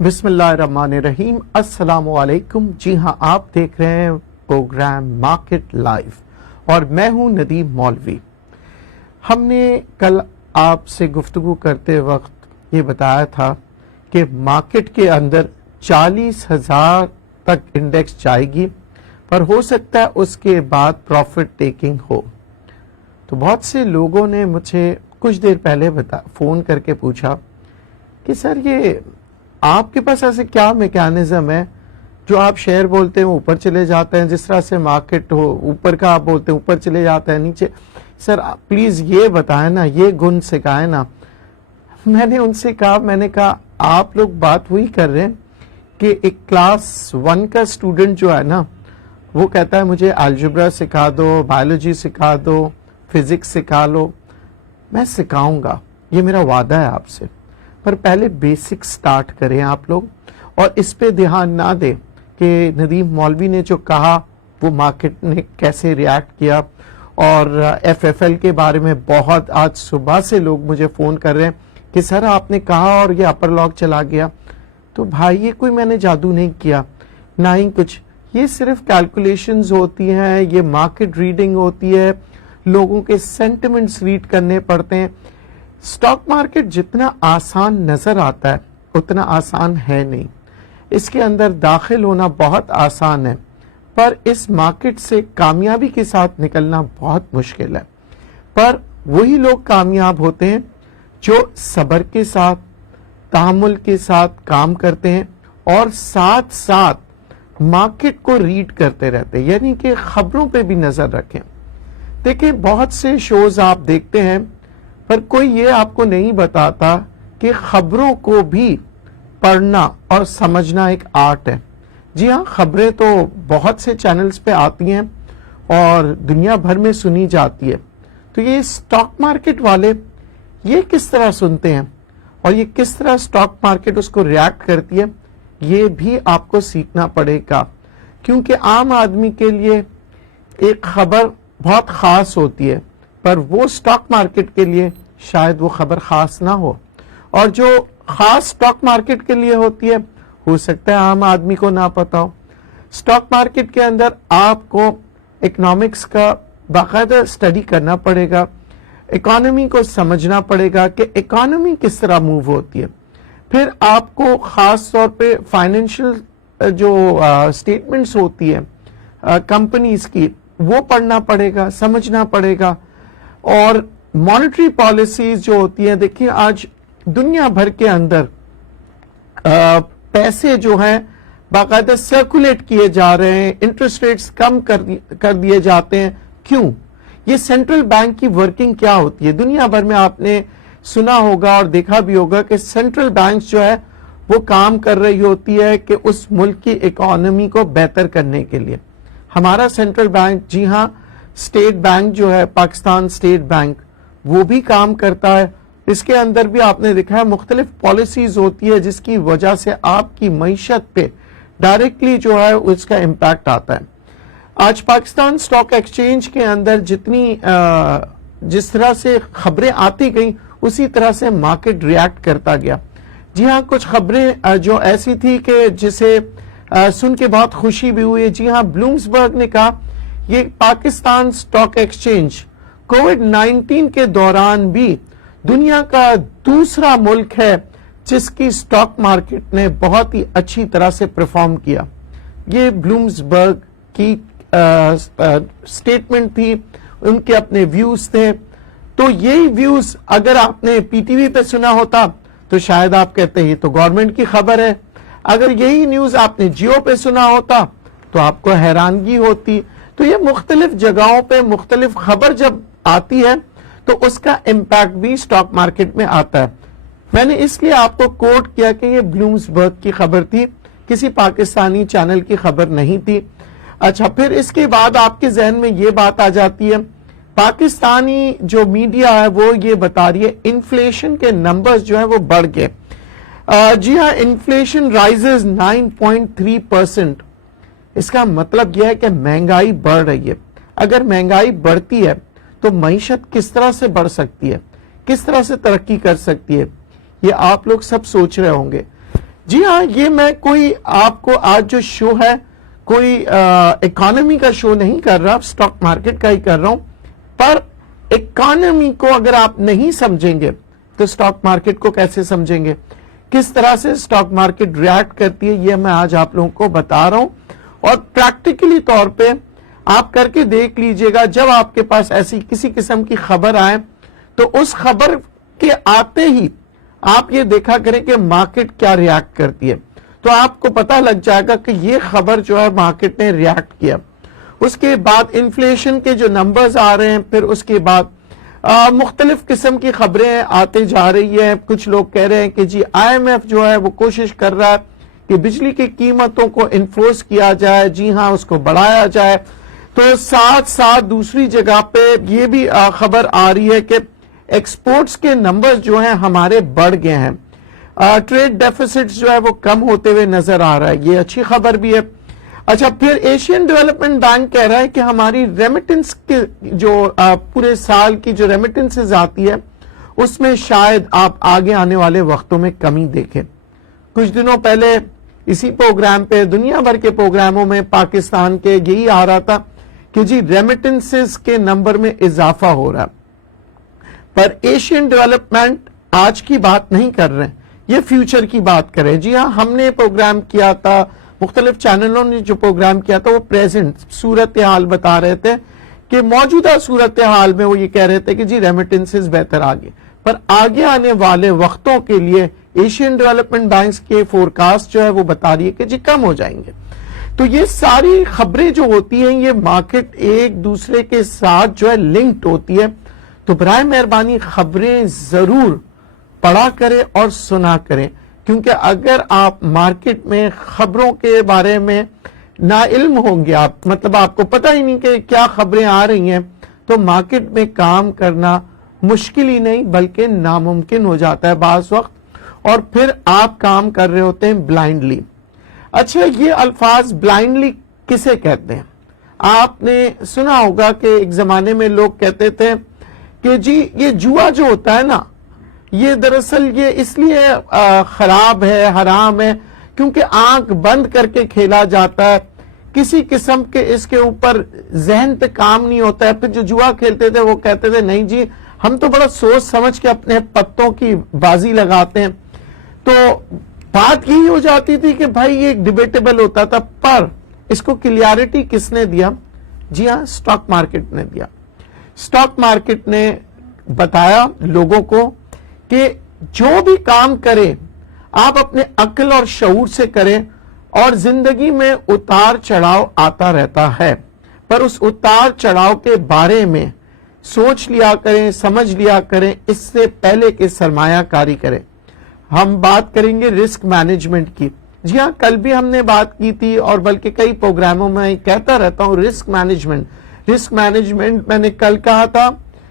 بسم اللہ الرحمن الرحیم۔ السلام علیکم۔ جی ہاں، آپ دیکھ رہے ہیں پروگرام مارکیٹ لائیو اور میں ہوں ندیم مولوی۔ ہم نے کل آپ سے گفتگو کرتے وقت یہ بتایا تھا کہ مارکیٹ کے اندر 40,000 تک انڈیکس جائے گی، پر ہو سکتا ہے اس کے بعد پروفٹ ٹیکنگ ہو۔ تو بہت سے لوگوں نے مجھے کچھ دیر پہلے فون کر کے پوچھا کہ سر یہ آپ کے پاس ایسے کیا میکانزم ہے جو آپ شیئر بولتے ہیں اوپر چلے جاتے ہیں، جس طرح سے مارکیٹ ہو اوپر کا آپ بولتے ہیں اوپر چلے جاتا ہے نیچے، سر پلیز یہ بتائیں نا، یہ گن سکھائیں نا۔ میں نے ان سے کہا آپ لوگ بات وہی کر رہے ہیں کہ ایک کلاس 1 کا اسٹوڈنٹ جو ہے نا، وہ کہتا ہے مجھے الجبرا سکھا دو، بایولوجی سکھا دو، فزکس سکھا لو۔ میں سکھاؤں گا، یہ میرا وعدہ ہے آپ سے، پر پہلے بیسک سٹارٹ کریں آپ لوگ، اور اس پہ دھیان نہ دیں کہ ندیم مولوی نے جو کہا وہ مارکیٹ نے کیسے ریاکٹ کیا۔ اور ایف ایف ایل کے بارے میں بہت آج صبح سے لوگ مجھے فون کر رہے ہیں کہ سر آپ نے کہا اور یہ اپر لاک چلا گیا۔ تو بھائی یہ کوئی میں نے جادو نہیں کیا، نہ ہی کچھ، یہ صرف کیلکولیشنز ہوتی ہیں، یہ مارکیٹ ریڈنگ ہوتی ہے، لوگوں کے سینٹیمنٹس ریڈ کرنے پڑتے ہیں۔ سٹاک مارکیٹ جتنا آسان نظر آتا ہے اتنا آسان ہے نہیں، اس کے اندر داخل ہونا بہت آسان ہے، پر اس مارکیٹ سے کامیابی کے ساتھ نکلنا بہت مشکل ہے۔ پر وہی لوگ کامیاب ہوتے ہیں جو صبر کے ساتھ، تحمل کے ساتھ کام کرتے ہیں اور ساتھ ساتھ مارکیٹ کو ریڈ کرتے رہتے ہیں، یعنی کہ خبروں پہ بھی نظر رکھیں۔ دیکھیں بہت سے شوز آپ دیکھتے ہیں، پر کوئی یہ آپ کو نہیں بتاتا کہ خبروں کو بھی پڑھنا اور سمجھنا ایک آرٹ ہے۔ جی ہاں، خبریں تو بہت سے چینلز پہ آتی ہیں اور دنیا بھر میں سنی جاتی ہے، تو یہ سٹاک مارکیٹ والے یہ کس طرح سنتے ہیں اور یہ کس طرح سٹاک مارکیٹ اس کو ریاکٹ کرتی ہے، یہ بھی آپ کو سیکھنا پڑے گا، کیونکہ عام آدمی کے لیے ایک خبر بہت خاص ہوتی ہے، پر وہ سٹاک مارکیٹ کے لیے شاید وہ خبر خاص نہ ہو، اور جو خاص سٹاک مارکیٹ کے لیے ہوتی ہے ہو سکتا ہے عام آدمی کو نہ پتا ہو۔ سٹاک مارکیٹ کے اندر آپ کو اکنامکس کا باقاعدہ اسٹڈی کرنا پڑے گا، اکانومی کو سمجھنا پڑے گا کہ اکانومی کس طرح موو ہوتی ہے، پھر آپ کو خاص طور پہ فائنینشیل جو اسٹیٹمنٹس ہوتی ہے کمپنیز کی، وہ پڑھنا پڑے گا، سمجھنا پڑے گا، اور مانیٹری پالیسیز جو ہوتی ہیں، دیکھیے آج دنیا بھر کے اندر پیسے جو ہیں باقاعدہ سرکولیٹ کیے جا رہے ہیں، انٹرسٹ ریٹس کم کر دیے جاتے ہیں۔ کیوں؟ یہ سینٹرل بینک کی ورکنگ کیا ہوتی ہے؟ دنیا بھر میں آپ نے سنا ہوگا اور دیکھا بھی ہوگا کہ سینٹرل بینکس جو ہے وہ کام کر رہی ہوتی ہے کہ اس ملک کی اکانومی کو بہتر کرنے کے لیے۔ ہمارا سینٹرل بینک، جی ہاں، اسٹیٹ بینک جو ہے پاکستان اسٹیٹ بینک، وہ بھی کام کرتا ہے۔ اس کے اندر بھی آپ نے دیکھا ہے مختلف پالیسیز ہوتی ہے جس کی وجہ سے آپ کی معیشت پہ ڈائریکٹلی جو ہے اس کا امپیکٹ آتا ہے۔ آج پاکستان سٹاک ایکسچینج کے اندر جس طرح سے خبریں آتی گئیں اسی طرح سے مارکیٹ ریاکٹ کرتا گیا۔ جی ہاں، کچھ خبریں جو ایسی تھی کہ جسے سن کے بہت خوشی بھی ہوئی۔ جی ہاں، بلومسبرگ نے کہا یہ پاکستان سٹاک ایکسچینج کووڈ-19 کے دوران بھی دنیا کا دوسرا ملک ہے جس کی سٹاک مارکیٹ نے بہت ہی اچھی طرح سے پرفارم کیا۔ یہ بلومسبرگ کی سٹیٹمنٹ تھی، ان کے اپنے ویوز تھے۔ تو یہی ویوز اگر آپ نے پی ٹی وی پہ سنا ہوتا تو شاید آپ کہتے یہ تو گورنمنٹ کی خبر ہے، اگر یہی نیوز آپ نے جیو پہ سنا ہوتا تو آپ کو حیرانگی ہوتی۔ تو یہ مختلف جگہوں پہ مختلف خبر جب آتی ہے تو اس کا امپیکٹ بھی سٹاک مارکیٹ میں آتا ہے۔ میں نے اس لیے آپ کو کوٹ کیا کہ یہ بلومسبرگ کی خبر تھی، کسی پاکستانی چینل کی خبر نہیں تھی۔ اچھا، پھر اس کے بعد آپ کے ذہن میں یہ بات آ جاتی ہے، پاکستانی جو میڈیا ہے وہ یہ بتا رہی ہے انفلیشن کے نمبرز جو ہیں وہ بڑھ گئے۔ جی ہاں، انفلیشن رائزز 9.3%۔ اس کا مطلب یہ ہے کہ مہنگائی بڑھ رہی ہے۔ اگر مہنگائی بڑھتی ہے تو معیشت کس طرح سے بڑھ سکتی ہے، کس طرح سے ترقی کر سکتی ہے، یہ آپ لوگ سب سوچ رہے ہوں گے۔ جی ہاں، یہ میں کوئی آپ کو آج جو شو ہے کوئی اکانومی کا شو نہیں کر رہا، سٹاک مارکیٹ کا ہی کر رہا ہوں، پر اکانومی کو اگر آپ نہیں سمجھیں گے تو سٹاک مارکیٹ کو کیسے سمجھیں گے؟ کس طرح سے سٹاک مارکیٹ ریاکٹ کرتی ہے یہ میں آج آپ لوگوں کو بتا رہا ہوں، اور پریکٹیکلی طور پہ آپ کر کے دیکھ لیجئے گا جب آپ کے پاس ایسی کسی قسم کی خبر آئے تو اس خبر کے آتے ہی آپ یہ دیکھا کریں کہ مارکیٹ کیا ریاکٹ کرتی ہے، تو آپ کو پتہ لگ جائے گا کہ یہ خبر جو ہے مارکیٹ نے ریاکٹ کیا۔ اس کے بعد انفلیشن کے جو نمبرز آ رہے ہیں، پھر اس کے بعد مختلف قسم کی خبریں آتے جا رہی ہیں۔ کچھ لوگ کہہ رہے ہیں کہ جی آئی ایم ایف جو ہے وہ کوشش کر رہا ہے کہ بجلی کی قیمتوں کو انفورس کیا جائے، جی ہاں اس کو بڑھایا جائے، تو ساتھ ساتھ دوسری جگہ پہ یہ بھی خبر آ رہی ہے کہ ایکسپورٹس کے نمبر جو ہیں ہمارے بڑھ گئے ہیں، ٹریڈ ڈیفیسٹس جو ہے وہ کم ہوتے ہوئے نظر آ رہا ہے، یہ اچھی خبر بھی ہے۔ اچھا، پھر ایشین ڈیولپمنٹ بینک کہہ رہا ہے کہ ہماری ریمیٹنس کے جو پورے سال کی جو ریمیٹنسز آتی ہے اس میں شاید آپ آگے آنے والے وقتوں میں کمی دیکھیں۔ کچھ دنوں پہلے اسی پروگرام پہ، دنیا بھر کے پروگراموں میں پاکستان کے یہی آ رہا تھا کہ جی ریمیٹنسز کے نمبر میں اضافہ ہو رہا، پر ایشین ڈیولپمنٹ آج کی بات نہیں کر رہے ہیں، یہ فیوچر کی بات کریں۔ جی ہاں، ہم نے پروگرام کیا تھا، مختلف چینلوں نے جو پروگرام کیا تھا وہ پریزنٹ صورتحال بتا رہے تھے کہ موجودہ صورتحال میں وہ یہ کہہ رہے تھے کہ جی ریمیٹنسز بہتر آگے، پر آگے آنے والے وقتوں کے لیے ایشین ڈیولپمنٹ بینکس کے فورکاسٹ جو ہے وہ بتا رہی ہے کہ جی کم ہو جائیں گے۔ تو یہ ساری خبریں جو ہوتی ہیں یہ مارکیٹ ایک دوسرے کے ساتھ جو ہے لنکڈ ہوتی ہے، تو برائے مہربانی خبریں ضرور پڑھا کریں اور سنا کریں، کیونکہ اگر آپ مارکیٹ میں خبروں کے بارے میں نا علم ہوں گے، آپ مطلب آپ کو پتہ ہی نہیں کہ کیا خبریں آ رہی ہیں، تو مارکیٹ میں کام کرنا مشکل ہی نہیں بلکہ ناممکن ہو جاتا ہے بعض وقت، اور پھر آپ کام کر رہے ہوتے ہیں بلائنڈلی۔ اچھا، یہ الفاظ بلائنڈلی کسے کہتے ہیں؟ آپ نے سنا ہوگا کہ ایک زمانے میں لوگ کہتے تھے کہ جی یہ جوا جو ہوتا ہے نا، یہ دراصل یہ اس لیے خراب ہے، حرام ہے، کیونکہ آنکھ بند کر کے کھیلا جاتا ہے، کسی قسم کے اس کے اوپر ذہن پہ کام نہیں ہوتا ہے۔ پھر جو جوا کھیلتے تھے وہ کہتے تھے نہیں جی ہم تو بڑا سوچ سمجھ کے اپنے پتوں کی بازی لگاتے ہیں، تو بات یہی ہو جاتی تھی کہ بھائی یہ ڈیبیٹیبل ہوتا تھا، پر اس کو کلیئرٹی کس نے دیا؟ جی ہاں، سٹاک مارکیٹ نے دیا۔ سٹاک مارکیٹ نے بتایا لوگوں کو کہ جو بھی کام کرے آپ اپنے عقل اور شعور سے کریں، اور زندگی میں اتار چڑھاؤ آتا رہتا ہے، پر اس اتار چڑھاؤ کے بارے میں سوچ لیا کریں، سمجھ لیا کریں اس سے پہلے کہ سرمایہ کاری کریں۔ ہم بات کریں گے رسک مینجمنٹ کی۔ جی ہاں، کل بھی ہم نے بات کی تھی، اور بلکہ کئی پروگراموں میں کہتا رہتا ہوں رسک مینجمنٹ۔ رسک مینجمنٹ میں نے کل کہا تھا،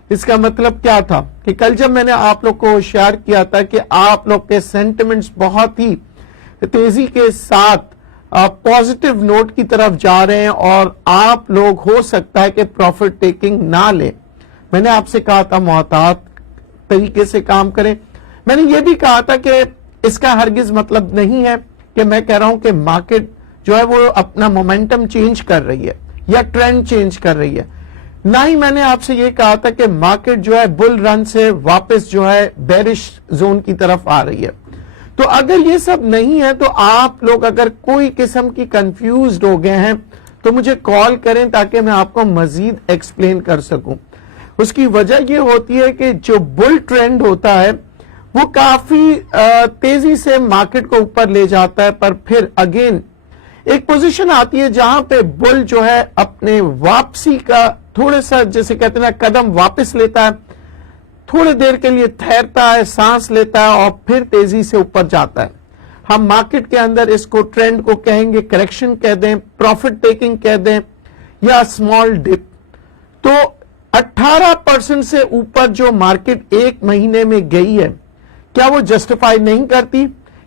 اس کا مطلب کیا تھا کہ کل جب میں نے آپ لوگ کو شیئر کیا تھا کہ آپ لوگ کے سینٹیمنٹس بہت ہی تیزی کے ساتھ پازیٹیو نوٹ کی طرف جا رہے ہیں، اور آپ لوگ ہو سکتا ہے کہ پروفٹ ٹیکنگ نہ لیں، میں نے آپ سے کہا تھا محتاط طریقے سے کام کریں۔ میں نے یہ بھی کہا تھا کہ اس کا ہرگز مطلب نہیں ہے کہ میں کہہ رہا ہوں کہ مارکیٹ جو ہے وہ اپنا مومنٹم چینج کر رہی ہے یا ٹرینڈ چینج کر رہی ہے، نہ ہی میں نے آپ سے یہ کہا تھا کہ مارکیٹ جو ہے بل رن سے واپس جو ہے بیرش زون کی طرف آ رہی ہے۔ تو اگر یہ سب نہیں ہے تو آپ لوگ اگر کوئی قسم کی کنفیوزڈ ہو گئے ہیں تو مجھے کال کریں تاکہ میں آپ کو مزید ایکسپلین کر سکوں۔ اس کی وجہ یہ ہوتی ہے کہ جو بل ٹرینڈ ہوتا ہے وہ کافی تیزی سے مارکیٹ کو اوپر لے جاتا ہے، پر پھر اگین ایک پوزیشن آتی ہے جہاں پہ بل جو ہے اپنے واپسی کا تھوڑا سا جیسے کہتے ہیں قدم واپس لیتا ہے، تھوڑے دیر کے لیے ٹھہرتا ہے، سانس لیتا ہے، اور پھر تیزی سے اوپر جاتا ہے۔ ہم مارکیٹ کے اندر اس کو ٹرینڈ کو کہیں گے کریکشن کہہ دیں، پروفٹ ٹیکنگ کہہ دیں، یا اسمال ڈپ۔ تو 18% سے اوپر جو مارکیٹ ایک مہینے میں گئی ہے، کیا وہ جسٹیفائی نہیں کرتی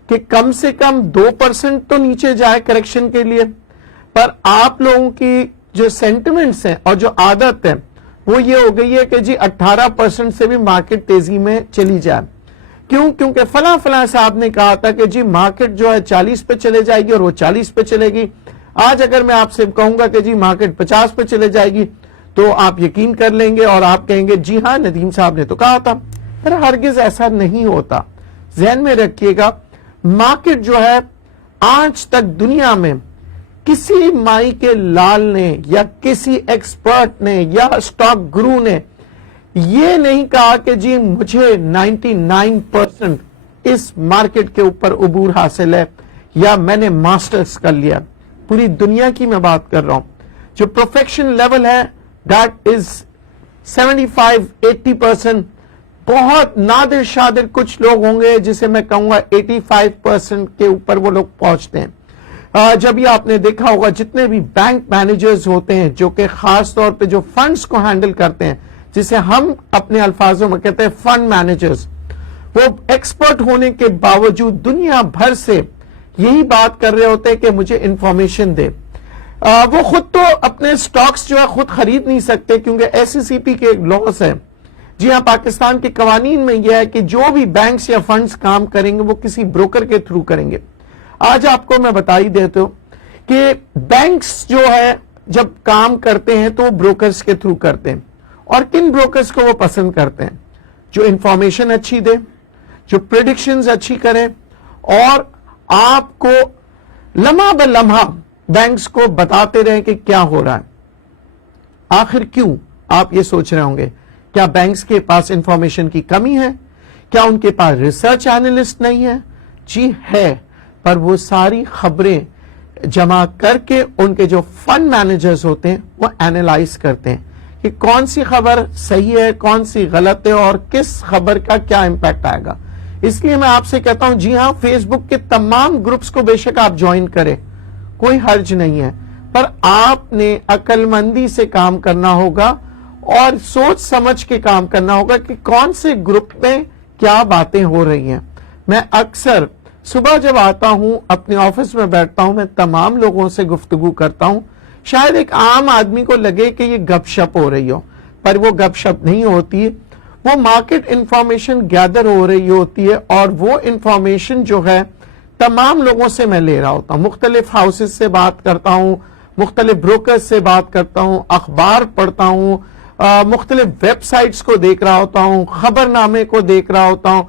کہ کم سے کم 2% تو نیچے جائے کریکشن کے لیے؟ پر آپ لوگوں کی جو سینٹیمنٹس ہیں اور جو عادت ہے وہ یہ ہو گئی ہے کہ جی 18% سے بھی مارکیٹ تیزی میں چلی جائے۔ کیوں؟ کیونکہ فلاں صاحب نے کہا تھا کہ جی مارکیٹ جو ہے 40 پہ چلے جائے گی اور وہ 40 پہ چلے گی. آج اگر میں آپ سے کہوں گا کہ جی مارکیٹ 50 پہ چلے جائے گی تو آپ یقین کر لیں گے اور آپ کہیں گے جی ہاں ندیم صاحب نے تو کہا تھا. پر ہرگز ایسا نہیں ہوتا. ذہن میں رکھیے گا مارکیٹ جو ہے آج تک دنیا میں کسی مائی کے لال نے یا کسی ایکسپرٹ نے یا اسٹاک گرو نے یہ نہیں کہا کہ جی مجھے 99% اس مارکیٹ کے اوپر عبور حاصل ہے یا میں نے ماسٹرز کر لیا. پوری دنیا کی میں بات کر رہا ہوں. جو پرفیکشن لیول ہے دیٹ از 75-80%. بہت نادر شادر کچھ لوگ ہوں گے جسے میں کہوں گا 85% کے اوپر وہ لوگ پہنچتے ہیں. جب یہ آپ نے دیکھا ہوگا جتنے بھی بینک مینیجرز ہوتے ہیں جو کہ خاص طور پہ جو فنڈز کو ہینڈل کرتے ہیں جسے ہم اپنے الفاظوں میں کہتے ہیں فنڈ مینیجرز، وہ ایکسپرٹ ہونے کے باوجود دنیا بھر سے یہی بات کر رہے ہوتے ہیں کہ مجھے انفارمیشن دے. وہ خود تو اپنے سٹاکس جو ہے خود خرید نہیں سکتے کیونکہ SECP کے لاس ہے. جی ہاں پاکستان کے قوانین میں یہ ہے کہ جو بھی بینکس یا فنڈز کام کریں گے وہ کسی بروکر کے تھرو کریں گے. آج آپ کو میں بتا ہی دیتا ہوں کہ بینکس جو ہے جب کام کرتے ہیں تو بروکرز کے تھرو کرتے ہیں. اور کن بروکرز کو وہ پسند کرتے ہیں؟ جو انفارمیشن اچھی دے، جو پریڈکشنز اچھی کریں اور آپ کو لمحہ بہ لمحہ بینکس کو بتاتے رہیں کہ کیا ہو رہا ہے. آخر کیوں آپ یہ سوچ رہے ہوں گے کیا بینکس کے پاس انفارمیشن کی کمی ہے؟ کیا ان کے پاس ریسرچ اینالسٹ نہیں ہے؟ جی ہے، پر وہ ساری خبریں جمع کر کے ان کے جو فنڈ مینیجرز ہوتے ہیں وہ اینالائز کرتے ہیں کہ کون سی خبر صحیح ہے، کون سی غلط ہے اور کس خبر کا کیا امپیکٹ آئے گا. اس لیے میں آپ سے کہتا ہوں جی ہاں فیس بک کے تمام گروپس کو بے شک آپ جوائن کریں، کوئی حرج نہیں ہے، پر آپ نے عقل مندی سے کام کرنا ہوگا اور سوچ سمجھ کے کام کرنا ہوگا کہ کون سے گروپ میں کیا باتیں ہو رہی ہیں. میں اکثر صبح جب آتا ہوں اپنے آفس میں بیٹھتا ہوں میں تمام لوگوں سے گفتگو کرتا ہوں. شاید ایک عام آدمی کو لگے کہ یہ گپ شپ ہو رہی ہو، پر وہ گپ شپ نہیں ہوتی. وہ مارکیٹ انفارمیشن گیدر ہو رہی ہوتی ہے اور وہ انفارمیشن جو ہے تمام لوگوں سے میں لے رہا ہوتا ہوں. مختلف ہاؤسز سے بات کرتا ہوں، مختلف بروکرز سے بات کرتا ہوں، اخبار پڑھتا ہوں، مختلف ویب سائٹس کو دیکھ رہا ہوتا ہوں، خبر نامے کو دیکھ رہا ہوتا ہوں.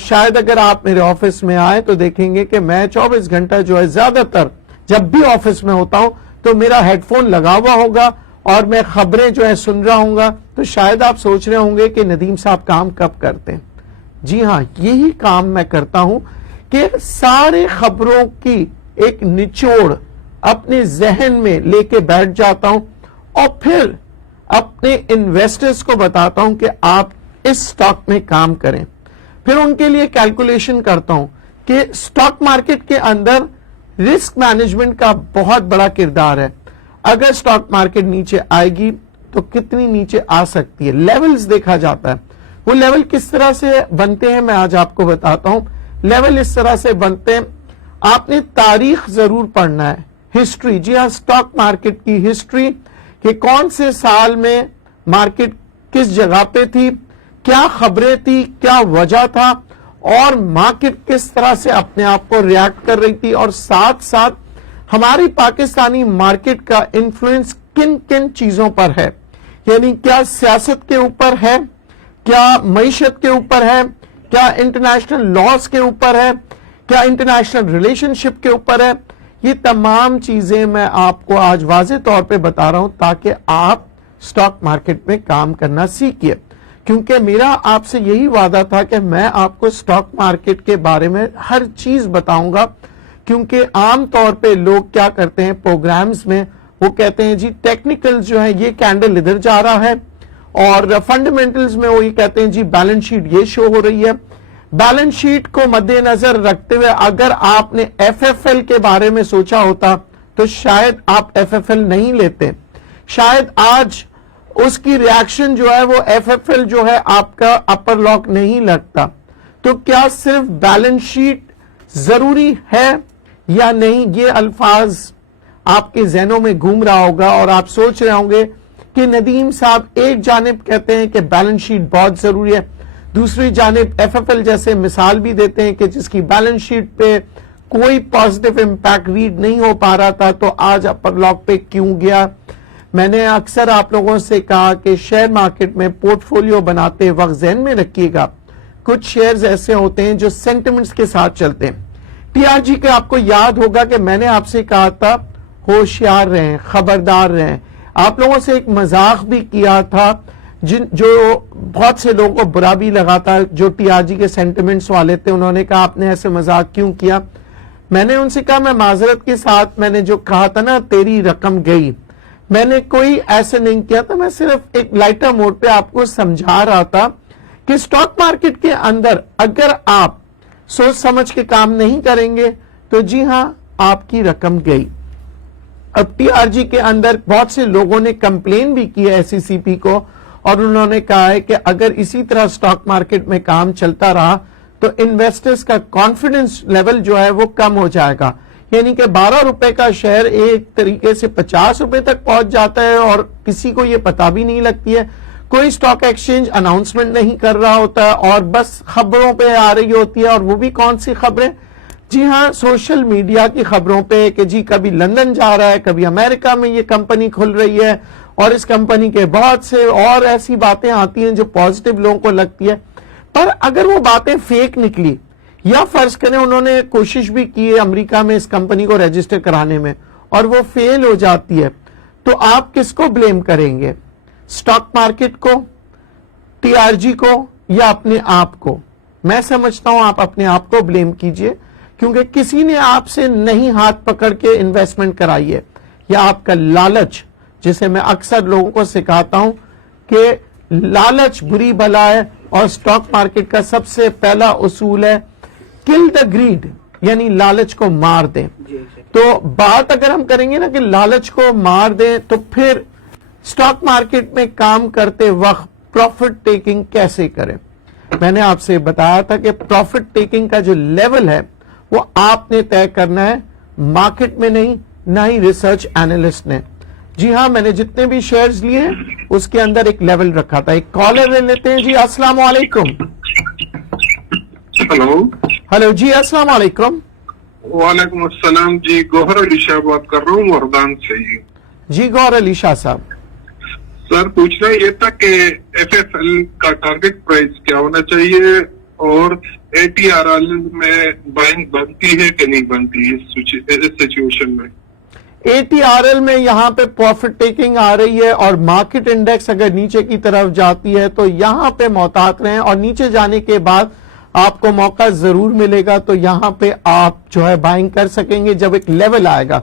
شاید اگر آپ میرے آفس میں آئے تو دیکھیں گے کہ میں 24 گھنٹہ جو ہے زیادہ تر جب بھی آفس میں ہوتا ہوں تو میرا ہیڈ فون لگا ہوا ہوگا اور میں خبریں جو ہے سن رہا ہوں گا. تو شاید آپ سوچ رہے ہوں گے کہ ندیم صاحب کام کب کرتے ہیں. جی ہاں یہی کام میں کرتا ہوں کہ سارے خبروں کی ایک نچوڑ اپنے ذہن میں لے کے بیٹھ جاتا ہوں اور پھر اپنے انویسٹرز کو بتاتا ہوں کہ آپ اس سٹاک میں کام کریں. پھر ان کے لیے کیلکولیشن کرتا ہوں کہ سٹاک مارکیٹ کے اندر رسک مینجمنٹ کا بہت بڑا کردار ہے. اگر سٹاک مارکیٹ نیچے آئے گی تو کتنی نیچے آ سکتی ہے، لیولز دیکھا جاتا ہے. وہ لیول کس طرح سے بنتے ہیں میں آج آپ کو بتاتا ہوں. لیول اس طرح سے بنتے ہیں، آپ نے تاریخ ضرور پڑھنا ہے، ہسٹری. جی ہاں سٹاک مارکیٹ کی ہسٹری کہ کون سے سال میں مارکیٹ کس جگہ پہ تھی، کیا خبریں تھی، کیا وجہ تھا اور مارکیٹ کس طرح سے اپنے آپ کو ریاکٹ کر رہی تھی اور ساتھ ساتھ ہماری پاکستانی مارکیٹ کا انفلوئنس کن کن چیزوں پر ہے. یعنی کیا سیاست کے اوپر ہے، کیا معیشت کے اوپر ہے، کیا انٹرنیشنل لاز کے اوپر ہے، کیا انٹرنیشنل ریلیشن شپ کے اوپر ہے. یہ تمام چیزیں میں آپ کو آج واضح طور پہ بتا رہا ہوں تاکہ آپ سٹاک مارکیٹ میں کام کرنا سیکھیے. کیونکہ میرا آپ سے یہی وعدہ تھا کہ میں آپ کو سٹاک مارکیٹ کے بارے میں ہر چیز بتاؤں گا. کیونکہ عام طور پہ لوگ کیا کرتے ہیں پروگرامز میں وہ کہتے ہیں جی ٹیکنیکل جو ہے یہ کینڈل ادھر جا رہا ہے اور فنڈامنٹلز میں وہ یہ کہتے ہیں جی بیلنس شیٹ یہ شو ہو رہی ہے. بیلنس شیٹ کو مد نظر رکھتے ہوئے اگر آپ نے FFL کے بارے میں سوچا ہوتا تو شاید آپ FFL نہیں لیتے. شاید آج اس کی ریاکشن جو ہے وہ FFL جو ہے آپ کا اپر لاک نہیں لگتا. تو کیا صرف بیلنس شیٹ ضروری ہے یا نہیں، یہ الفاظ آپ کے ذہنوں میں گھوم رہا ہوگا اور آپ سوچ رہے ہوں گے کہ ندیم صاحب ایک جانب کہتے ہیں کہ بیلنس شیٹ بہت ضروری ہے، دوسری جانب FFL جیسے مثال بھی دیتے ہیں کہ جس کی بیلنس شیٹ پہ کوئی پازیٹیو امپیکٹ ریڈ نہیں ہو پا رہا تھا تو آج اپر لاک پہ کیوں گیا. میں نے اکثر آپ لوگوں سے کہا کہ شیئر مارکیٹ میں پورٹ فولیو بناتے وقت ذہن میں رکھیے گا کچھ شیئرز ایسے ہوتے ہیں جو سینٹیمنٹس کے ساتھ چلتے ہیں. TRG کے آپ کو یاد ہوگا کہ میں نے آپ سے کہا تھا ہوشیار رہیں, خبردار رہیں. آپ لوگوں سے ایک مذاق بھی کیا تھا جو بہت سے لوگوں کو برا بھی لگا تھا, جو TRG کے سینٹیمنٹس والے تھے. انہوں نے کہا آپ نے ایسے مذاق کیوں کیا. میں نے ان سے کہا میں معذرت کے ساتھ میں نے جو کہا تھا نا تیری رقم گئی, میں نے کوئی ایسے نہیں کیا تھا, میں صرف ایک لائٹر موڈ پہ آپ کو سمجھا رہا تھا کہ سٹاک مارکیٹ کے اندر اگر آپ سوچ سمجھ کے کام نہیں کریں گے تو جی ہاں آپ کی رقم گئی. اب TRG کے اندر بہت سے لوگوں نے کمپلین بھی کی ہے SECP کو, اور انہوں نے کہا ہے کہ اگر اسی طرح سٹاک مارکیٹ میں کام چلتا رہا تو انویسٹرز کا کانفیڈنس لیول جو ہے وہ کم ہو جائے گا. یعنی کہ 12 روپے کا شیئر ایک طریقے سے 50 روپے تک پہنچ جاتا ہے اور کسی کو یہ پتا بھی نہیں لگتی ہے. کوئی سٹاک ایکسچینج اناؤنسمنٹ نہیں کر رہا ہوتا اور بس خبروں پہ آ رہی ہوتی ہے, اور وہ بھی کون سی خبریں؟ جی ہاں سوشل میڈیا کی خبروں پہ کہ جی کبھی لندن جا رہا ہے, کبھی امریکہ میں یہ کمپنی کھل رہی ہے, اور اس کمپنی کے بہت سے اور ایسی باتیں آتی ہیں جو پازیٹیو لوگوں کو لگتی ہے. پر اگر وہ باتیں فیک نکلی, یا فرض کریں انہوں نے کوشش بھی کی ہے امریکہ میں اس کمپنی کو رجسٹر کرانے میں اور وہ فیل ہو جاتی ہے, تو آپ کس کو بلیم کریں گے؟ سٹاک مارکیٹ کو, TRG کو, یا اپنے آپ کو؟ میں سمجھتا ہوں آپ اپنے آپ کو بلیم کیجئے, کیونکہ کسی نے آپ سے نہیں ہاتھ پکڑ کے انویسٹمنٹ کرائی ہے, یا آپ کا لالچ, جسے میں اکثر لوگوں کو سکھاتا ہوں کہ لالچ بری بلا ہے, اور سٹاک مارکیٹ کا سب سے پہلا اصول ہے کل دا گریڈ, یعنی لالچ کو مار دیں. تو بات اگر ہم کریں گے نا کہ لالچ کو مار دیں, تو پھر سٹاک مارکیٹ میں کام کرتے وقت پروفٹ ٹیکنگ کیسے کریں؟ میں نے آپ سے بتایا تھا کہ پروفٹ ٹیکنگ کا جو لیول ہے وہ آپ نے طے کرنا ہے, مارکیٹ میں نہیں, نہ ہی ریسرچ اینالسٹ نے. جی ہاں میں نے جتنے بھی شیئرز لیے اس کے اندر ایک لیول رکھا تھا. ایک کالر لے لیتے ہیں. جی السلام علیکم. ہلو جی السلام علیکم. وعلیکم السلام. جی گوہر علی شاہ بات کر رہا ہوں مردان سے. جی گوہر علی شاہ صاحب. سر پوچھنا یہ تھا کہ FFL کا ٹارگٹ پرائس کیا ہونا چاہیے, اور ATRL میں بائنگ بنتی ہے کہ نہیں بنتی اس سچویشن میں؟ ATRL میں یہاں پہ پروفٹ ٹیکنگ آ رہی ہے, اور مارکیٹ انڈیکس اگر نیچے کی طرف جاتی ہے تو یہاں پہ محتاط رہیں, اور نیچے جانے کے بعد آپ کو موقع ضرور ملے گا, تو یہاں پہ آپ جو ہے بائنگ کر سکیں گے جب ایک لیول آئے گا.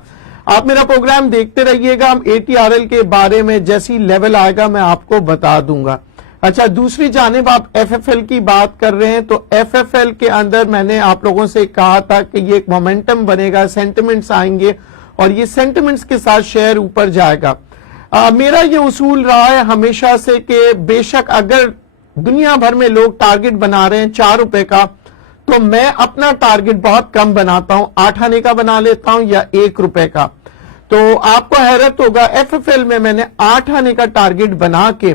آپ میرا پروگرام دیکھتے رہیے گا, ہم ATRL کے بارے میں جیسی لیول آئے گا میں آپ کو بتا دوں گا. اچھا دوسری جانب آپ FFL کی بات کر رہے ہیں, تو FFL کے اندر میں نے آپ لوگوں سے کہا تھا کہ یہ ایک مومنٹم بنے گا, سینٹیمنٹس آئیں گے, اور یہ سینٹیمنٹس کے ساتھ شیئر اوپر جائے گا. میرا یہ اصول رہا ہے ہمیشہ سے کہ بے شک اگر دنیا بھر میں لوگ ٹارگٹ بنا رہے ہیں 4 روپے کا, تو میں اپنا ٹارگٹ بہت کم بناتا ہوں, 8 آنے کا بنا لیتا ہوں یا 1 روپے کا. تو آپ کو حیرت ہوگا FFL میں نے 8 آنے کا ٹارگٹ بنا کے